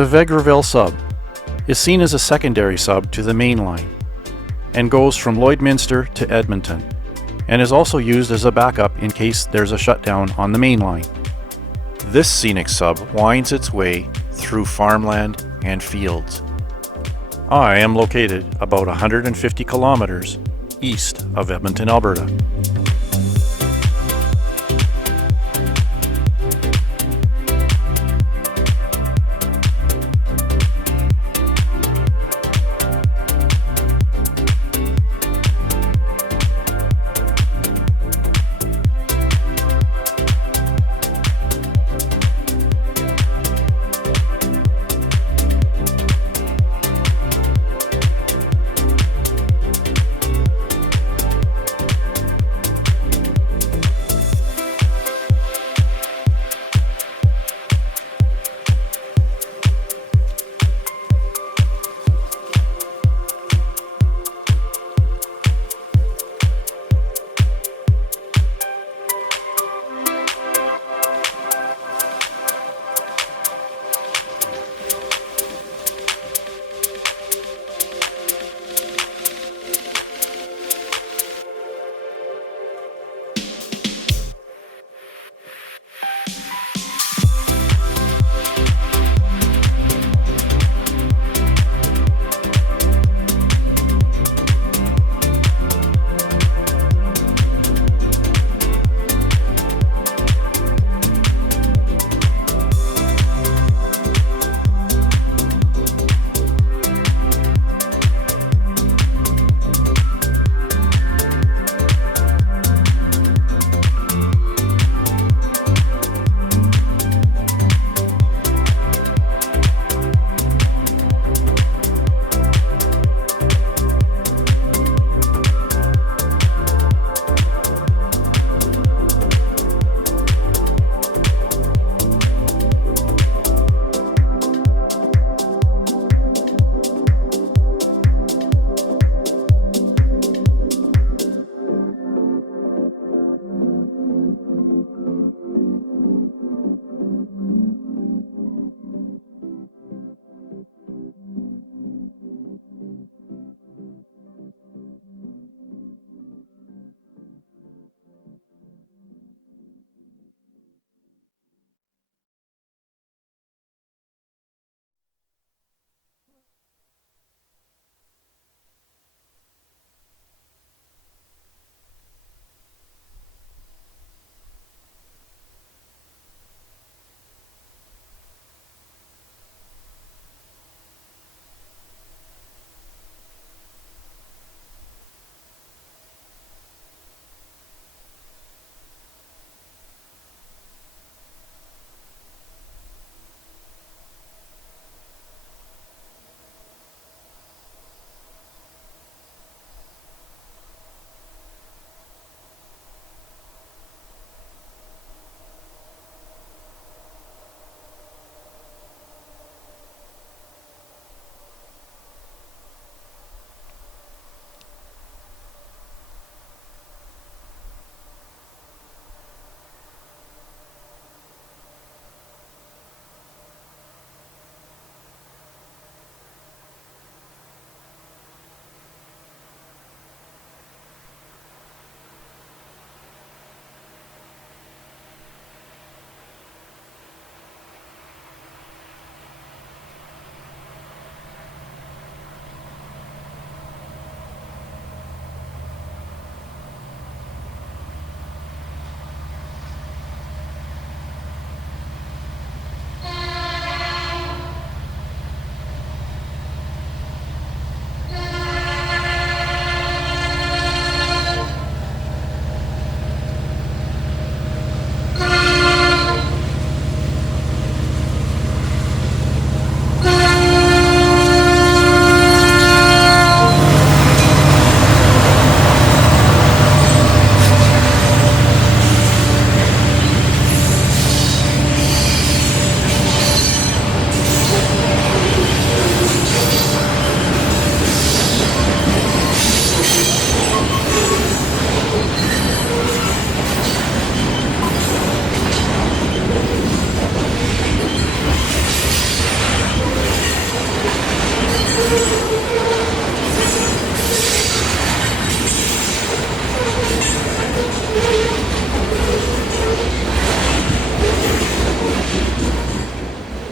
The Vegreville Sub is seen as a secondary sub to the main line and goes from Lloydminster to Edmonton, and is also used as a backup in case there's a shutdown on the main line. This scenic sub winds its way through farmland and fields. I am located about 150 kilometers east of Edmonton, Alberta.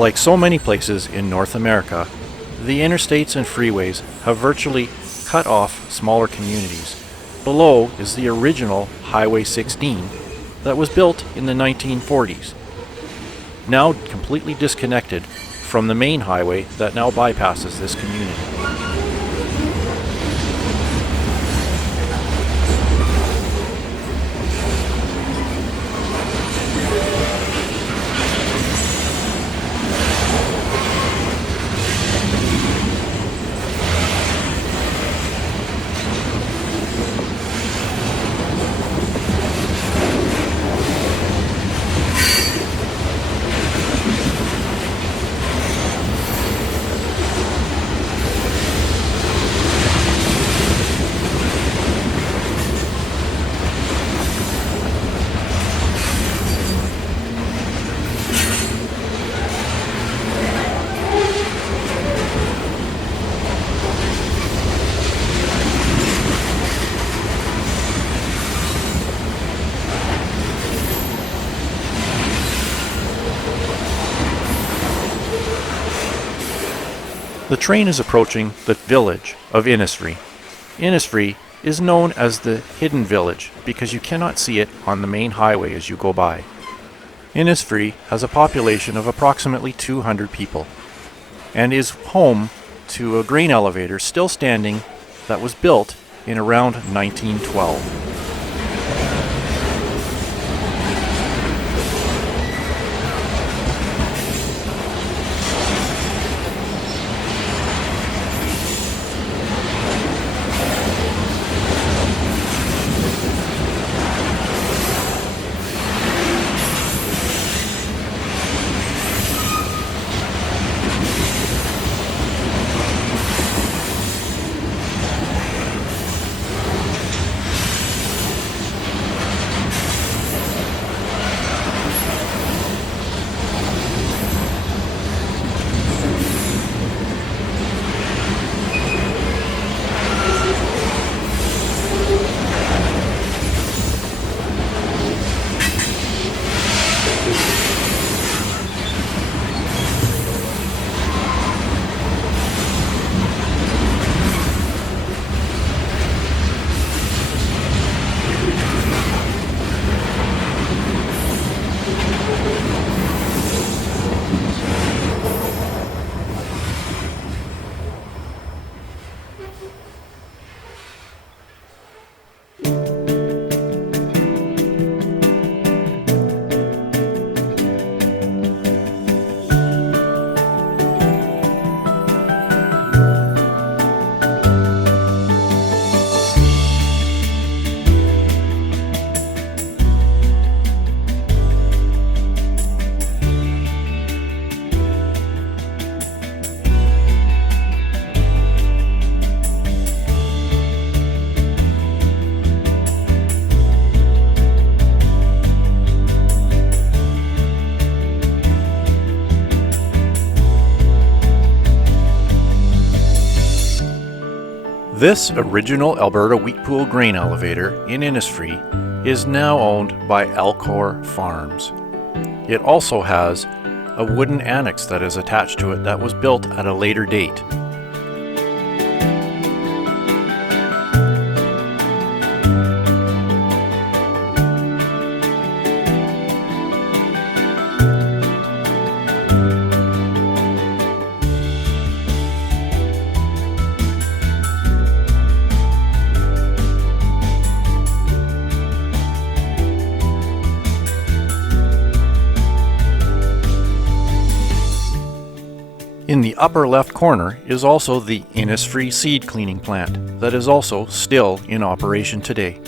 Like so many places in North America, the interstates and freeways have virtually cut off smaller communities. Below is the original Highway 16 that was built in the 1940s, now completely disconnected from the main highway that now bypasses this community. The train is approaching the village of Innisfree. Innisfree is known as the hidden village because you cannot see it on the main highway as you go by. Innisfree has a population of approximately 200 people and is home to a grain elevator still standing that was built in around 1912. This original Alberta wheat pool grain elevator in Innisfree is now owned by Alcor Farms. It also has a wooden annex that is attached to it that was built at a later date. In the upper left corner is also the Innisfree seed cleaning plant that is also still in operation today.